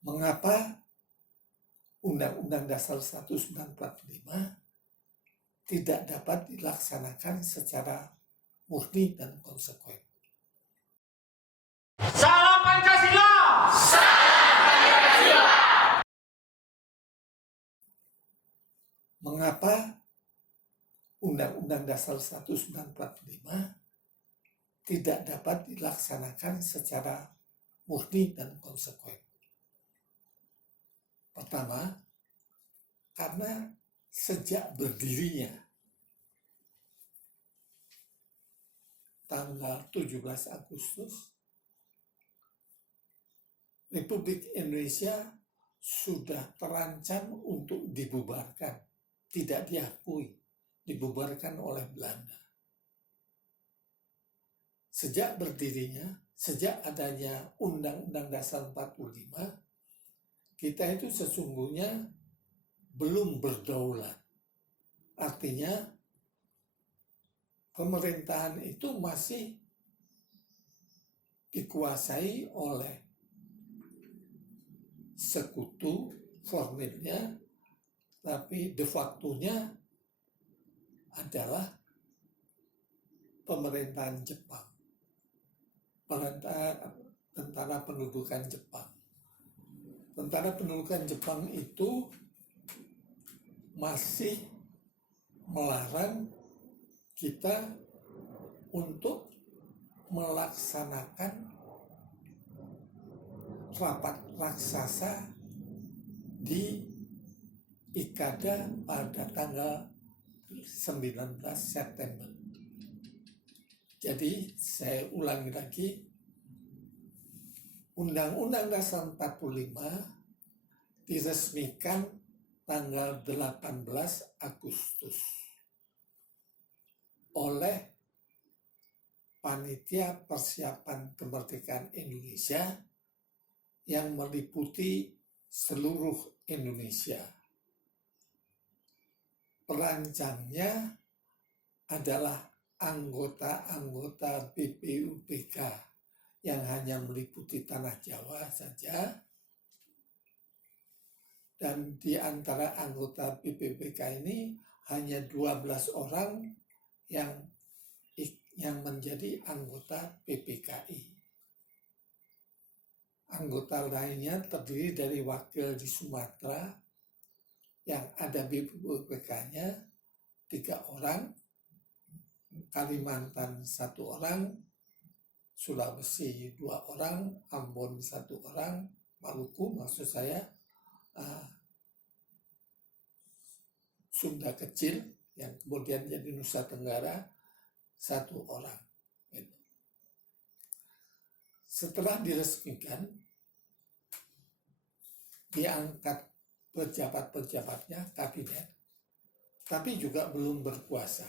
Mengapa Undang-Undang Dasar 1945 tidak dapat dilaksanakan secara murni dan konsekuen? Salam Pancasila! Salam Pancasila! Mengapa Undang-Undang Dasar 1945 tidak dapat dilaksanakan secara murni dan konsekuen? Pertama, karena sejak berdirinya tanggal 17 Agustus, Republik Indonesia sudah terancam untuk dibubarkan, tidak diakui, dibubarkan oleh Belanda. Sejak berdirinya, sejak adanya Undang-Undang Dasar 45, kita itu sesungguhnya belum berdaulat. Artinya, pemerintahan itu masih dikuasai oleh sekutu formilnya, tapi de facto-nya adalah pemerintahan Jepang, tentara pendudukan Jepang. Tentara pendudukan Jepang itu masih melarang kita untuk melaksanakan rapat raksasa di Ikada pada tanggal 19 September. Jadi saya ulangi lagi, Undang-Undang Dasar 45 diresmikan tanggal 18 Agustus oleh Panitia Persiapan Kemerdekaan Indonesia yang meliputi seluruh Indonesia. Perancangnya adalah anggota-anggota BPUPK yang hanya meliputi tanah Jawa saja, dan di antara anggota BPUPK ini hanya 12 orang yang menjadi anggota PPKI. Anggota lainnya terdiri dari wakil di Sumatera yang ada BPUPK-nya 3 orang, Kalimantan 1 orang, Sulawesi 2 orang, Ambon 1 orang, Maluku maksud saya, Sunda Kecil yang kemudian jadi Nusa Tenggara 1 orang. Setelah diresmikan, diangkat pejabat-pejabatnya kabinet, tapi juga belum berkuasa.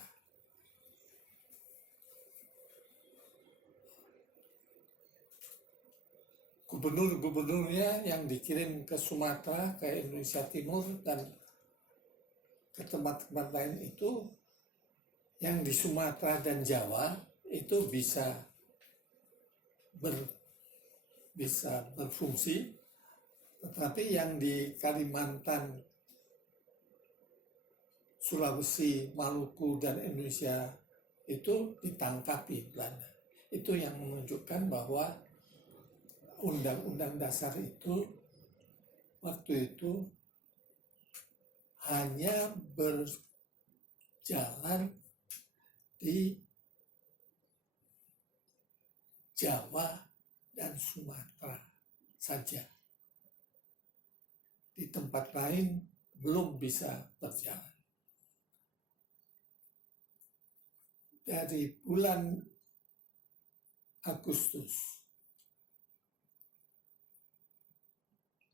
Gubernur-gubernurnya yang dikirim ke Sumatera, ke Indonesia Timur, dan ke tempat-tempat lain itu, yang di Sumatera dan Jawa itu bisa berfungsi, tetapi yang di Kalimantan, Sulawesi, Maluku, dan Indonesia itu ditangkapi Belanda. Itu yang menunjukkan bahwa Undang-Undang Dasar itu waktu itu hanya berjalan di Jawa dan Sumatera saja. Di tempat lain belum bisa berjalan. Dari bulan Agustus,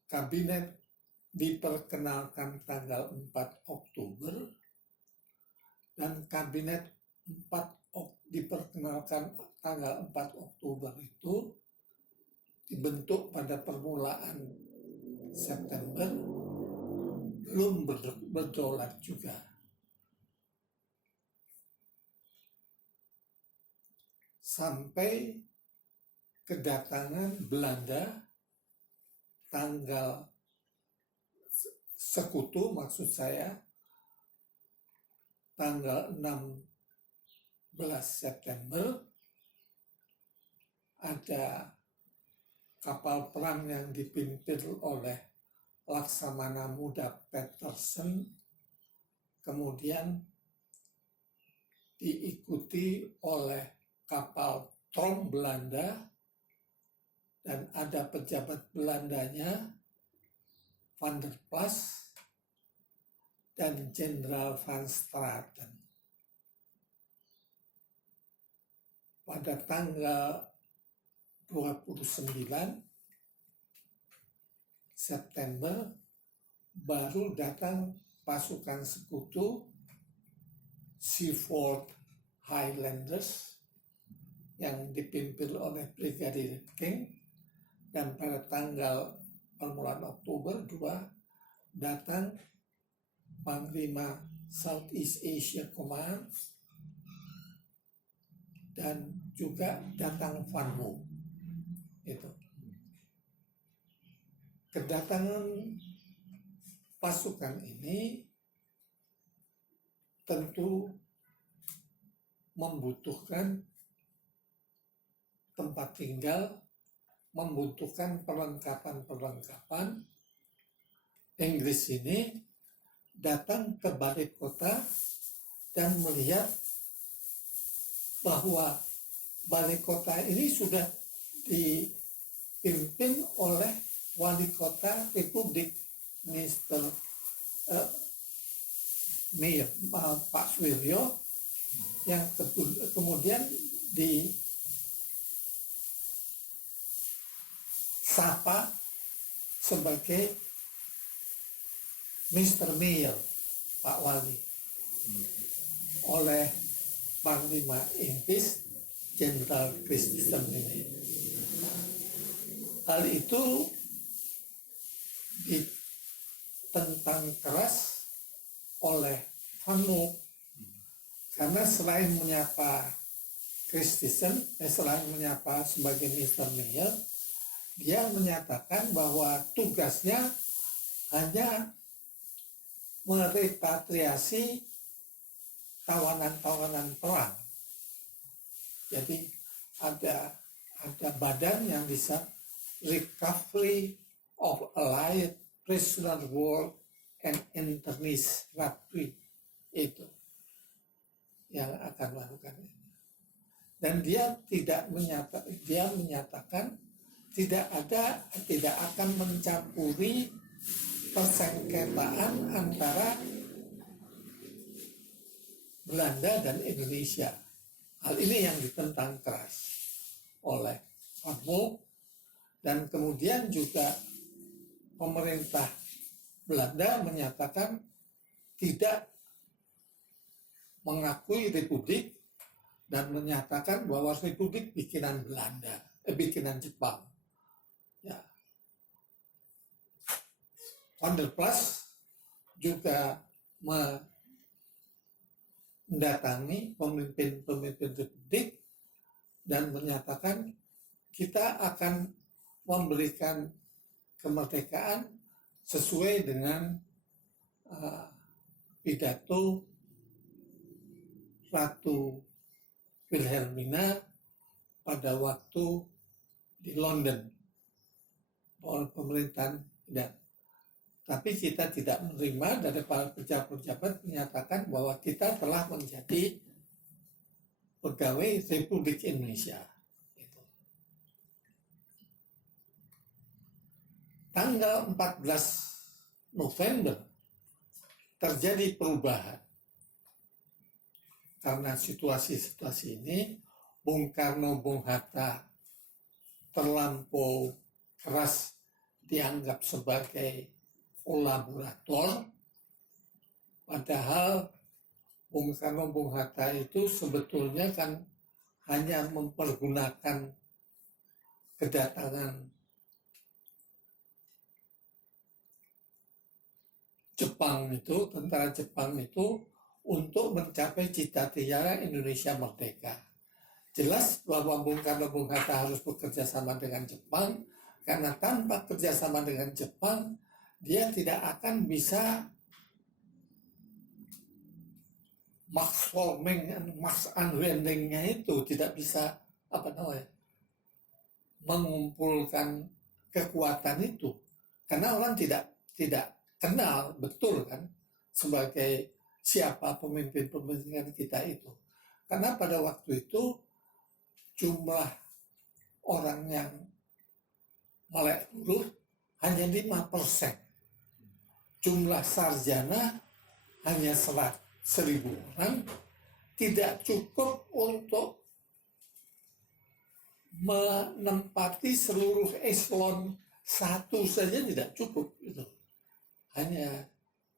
kabinet diperkenalkan tanggal 4 Oktober, dan kabinet diperkenalkan tanggal 4 Oktober itu dibentuk pada permulaan September, belum berdaulat juga. Sampai kedatangan Belanda tanggal sekutu, maksud saya tanggal 16 September ada kapal perang yang dipimpin oleh Laksamana Muda Petersen, kemudian diikuti oleh kapal Trom Belanda, dan ada pejabat Belandanya Van der Plas dan Jenderal Van Straten. Pada tanggal 29 September baru datang pasukan sekutu Seaforth Highlanders yang dipimpin oleh Brigadir King, dan pada tanggal permulaan Oktober 2 datang Panglima Southeast Asia Command, dan juga datang Van Mook. Itu kedatangan pasukan ini tentu membutuhkan tempat tinggal, membutuhkan perlengkapan-perlengkapan. Inggris ini datang ke balai kota dan melihat bahwa balai kota ini sudah dipimpin oleh wali kota Republik Mayor Pak Suwiryo, yang kemudian disapa sebagai Mr. Mayor, Pak Wali, oleh Panglima Inggris Jenderal Christensen ini. Hal itu ditentang keras oleh Van Mook, karena selain menyapa Christensen, selain menyapa sebagai Mr. Mayor, dia menyatakan bahwa tugasnya hanya merepatriasi tawanan-tawanan perang. Jadi ada badan yang bisa Recovery of Allied Prisoner War and Internist Rapid, itu yang akan melakukan ini. Dan dia menyatakan tidak akan mencampuri persengketaan antara Belanda dan Indonesia. Hal ini yang ditentang keras oleh Van Mook, dan kemudian juga pemerintah Belanda menyatakan tidak mengakui republik dan menyatakan bahwa republik bikinan bikinan Jepang. Ya. Van der Plas juga mendatangi pemimpin-pemimpin republik dan menyatakan kita akan memberikan kemerdekaan sesuai dengan pidato Ratu Wilhelmina pada waktu di London oleh pemerintahan. Tapi kita tidak menerima, dari para pejabat-pejabat menyatakan bahwa kita telah menjadi pegawai Republik Indonesia. Tanggal 14 November terjadi perubahan. Karena situasi-situasi ini, Bung Karno, Bung Hatta terlampau keras dianggap sebagai kolaborator, padahal Bung Karno, Bung Hatta itu sebetulnya kan hanya mempergunakan kedatangan tentara Jepang itu untuk mencapai cita-cita Indonesia merdeka. Jelas bahwa Bung Karno, Bung Hatta harus bekerja sama dengan Jepang, Karena tanpa kerjasama dengan Jepang, dia tidak akan bisa max forming, max unwinding-nya itu tidak bisa mengumpulkan kekuatan itu. Karena orang tidak kenal betul kan sebagai siapa pemimpin-pemimpin kita itu. Karena pada waktu itu jumlah orang yang melek huruf hanya 5%. Jumlah sarjana hanya 1.000 orang, tidak cukup untuk menempati seluruh eselon 1 saja, tidak cukup itu. Hanya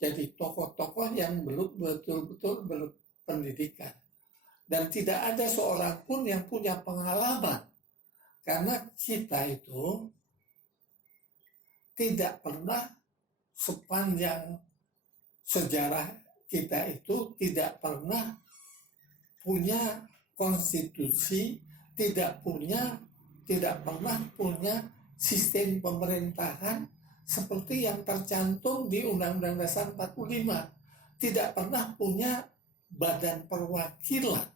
jadi tokoh-tokoh yang belum betul-betul berpendidikan. Dan tidak ada seorang pun yang punya pengalaman. Karena kita itu tidak pernah sepanjang sejarah kita itu tidak pernah punya konstitusi, tidak pernah punya sistem pemerintahan seperti yang tercantum di Undang-Undang Dasar 45. Tidak pernah punya badan perwakilan.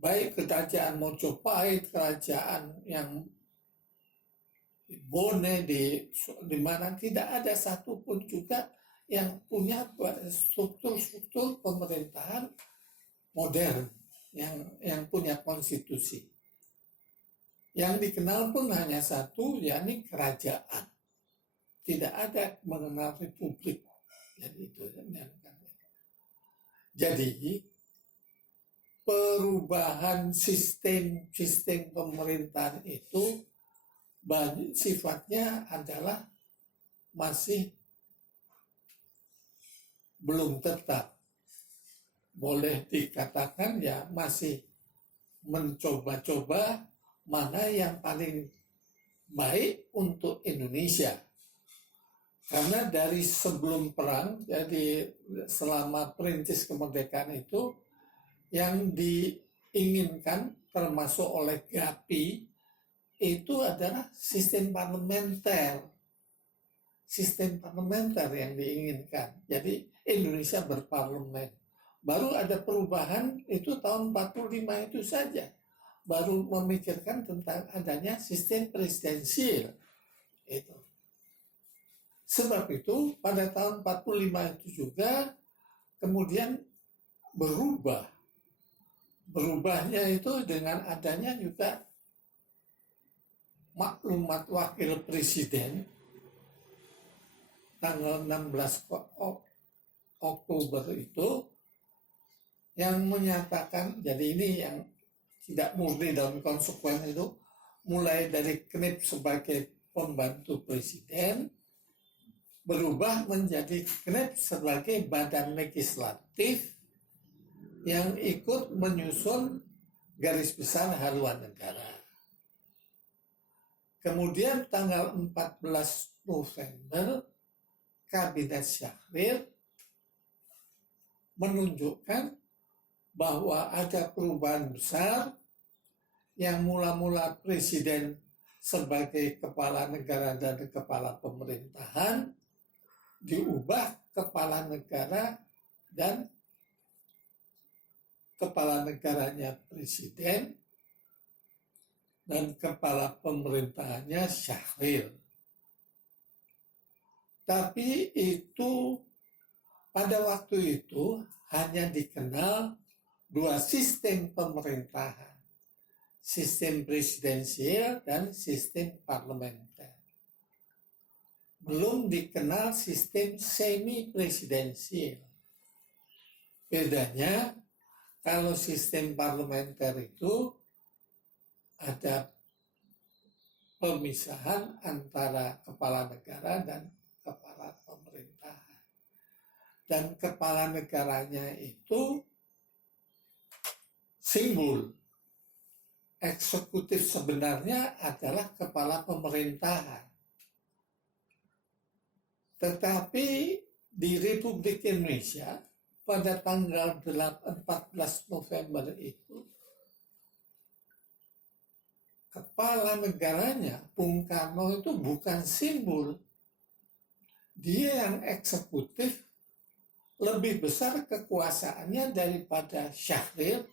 Baik kerajaan Mojopahit, kerajaan yang Bone di mana, tidak ada satupun juga yang punya struktur pemerintahan modern yang punya konstitusi. Yang dikenal pun hanya satu, yakni kerajaan. Tidak ada mengenal republik. Jadi perubahan sistem pemerintahan itu sifatnya adalah masih belum tetap. Boleh dikatakan ya masih mencoba-coba mana yang paling baik untuk Indonesia. Karena dari sebelum perang, jadi selama perintis kemerdekaan itu, yang diinginkan termasuk oleh GAPI itu adalah sistem parlementer. Sistem parlementer yang diinginkan. Jadi Indonesia berparlemen. Baru ada perubahan itu tahun 45 itu saja. Baru memikirkan tentang adanya sistem presidensial. Itu. Sebab itu pada tahun 45 itu juga kemudian berubah. Berubahnya itu dengan adanya juga maklumat wakil presiden tanggal 16 Oktober itu yang menyatakan, jadi ini yang tidak murni dalam konsekuen itu, mulai dari Knip sebagai pembantu presiden berubah menjadi Knip sebagai badan legislatif yang ikut menyusun garis besar haluan negara. Kemudian tanggal 14 November Kabinet Syahrir menunjukkan bahwa ada perubahan besar yang mula-mula presiden sebagai kepala negara dan kepala pemerintahan diubah kepala negara dan kepala negaranya presiden dan kepala pemerintahannya Syahrir. Tapi itu pada waktu itu hanya dikenal dua sistem pemerintahan. Sistem presidensial dan sistem parlementer. Belum dikenal sistem semi-presidensial. Bedanya, kalau sistem parlementer itu ada pemisahan antara kepala negara dan kepala pemerintahan. Dan kepala negaranya itu simbol. Eksekutif sebenarnya adalah kepala pemerintahan. Tetapi di Republik Indonesia pada tanggal 14 November itu kepala negaranya, Bung Karno itu bukan simbol. Dia yang eksekutif, lebih besar kekuasaannya daripada Syahrir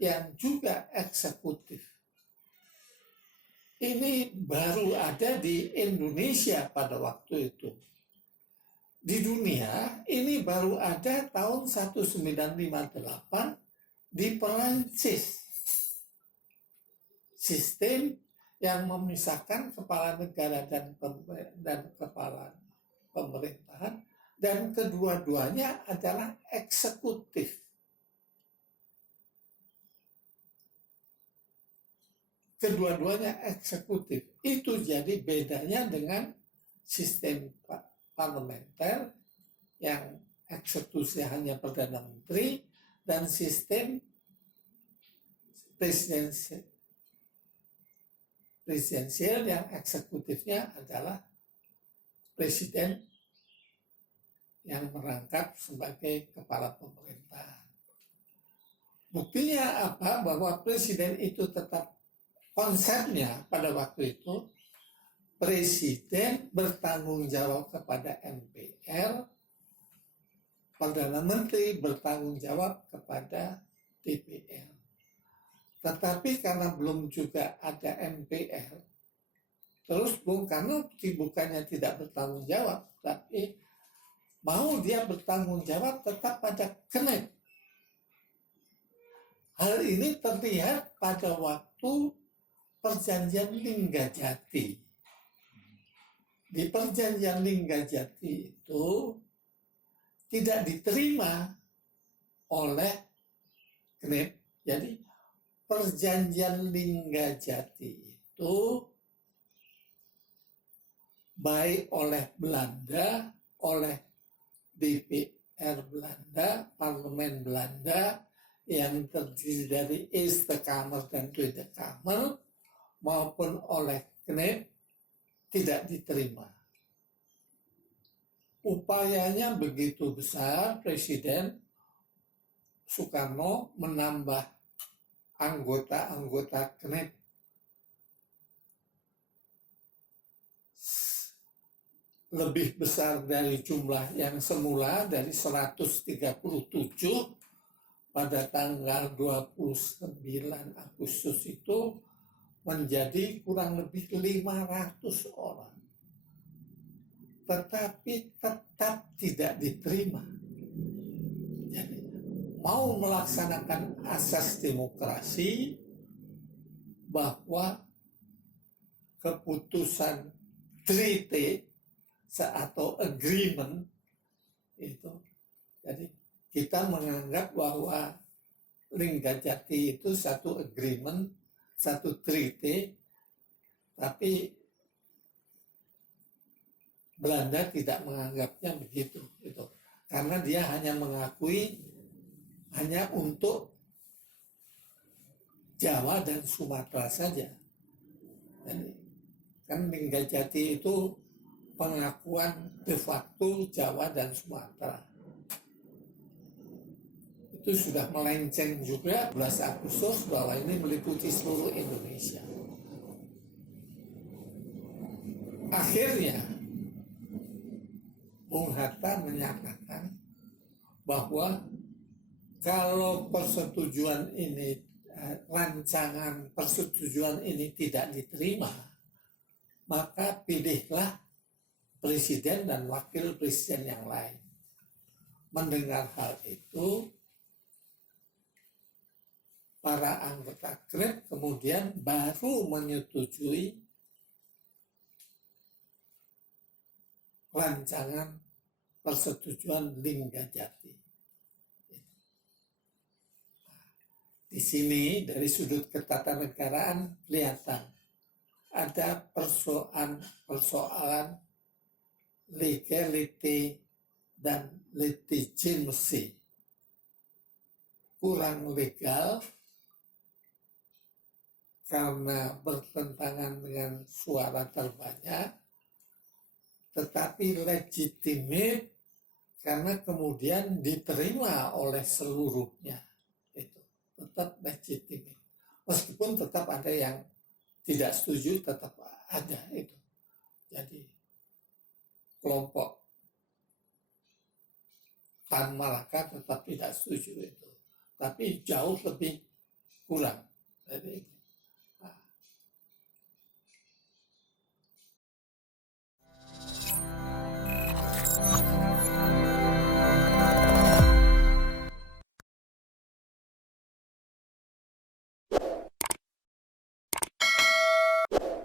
yang juga eksekutif. Ini baru ada di Indonesia pada waktu itu. Di dunia, ini baru ada tahun 1958 di Perancis. Sistem yang memisahkan kepala negara dan kepala pemerintahan, dan kedua-duanya adalah eksekutif. Kedua-duanya eksekutif. Itu jadi bedanya dengan sistem parlementer yang eksekusi hanya Perdana Menteri dan sistem presidensial yang eksekutifnya adalah presiden yang merangkap sebagai kepala pemerintahan. Buktinya apa? Bahwa presiden itu tetap konsepnya pada waktu itu presiden bertanggung jawab kepada MPR, Perdana Menteri bertanggung jawab kepada DPR. Tetapi karena belum juga ada MPR, terus Bung Karno bukannya tidak bertanggung jawab, tapi mau dia bertanggung jawab tetap pada Knep. Hal ini terlihat pada waktu Perjanjian Linggajati. Di Perjanjian Linggajati itu tidak diterima oleh Knep. Jadi Perjanjian Linggajati itu baik oleh Belanda, oleh DPR Belanda, Parlemen Belanda yang terdiri dari Eerste Kamer dan Tweede Kamer, maupun oleh Knep tidak diterima. Upayanya begitu besar, Presiden Soekarno menambah anggota-anggota Knep lebih besar dari jumlah yang semula, dari 137 pada tanggal 29 Agustus itu menjadi kurang lebih 500 orang. Tetapi tetap tidak diterima. Jadi, mau melaksanakan asas demokrasi bahwa keputusan treaty atau agreement itu, jadi kita menganggap bahwa Linggajati itu satu agreement, satu treaty, tapi Belanda tidak menganggapnya begitu, gitu. Karena dia hanya mengakui hanya untuk Jawa dan Sumatera saja. Jadi, kan Linggajati itu pengakuan de facto Jawa dan Sumatera. Itu sudah melenceng juga 12 Agustus bahwa ini meliputi seluruh Indonesia. Akhirnya Bung Hatta menyatakan bahwa kalau persetujuan ini, rancangan persetujuan ini tidak diterima, maka pilihlah presiden dan wakil presiden yang lain. Mendengar hal itu, para anggota Knep kemudian baru menyetujui rancangan persetujuan Linggajati. Di sini dari sudut ketatanegaraan kelihatan ada persoalan legality dan legitimacy. Kurang legal karena bertentangan dengan suara terbanyak, tetapi legitimate karena kemudian diterima oleh seluruhnya. Itu tetap legitimate, meskipun tetap ada yang tidak setuju tetap ada itu. Jadi kelompok Tan Malaka tetap tidak setuju itu, tapi jauh lebih kurang dari itu.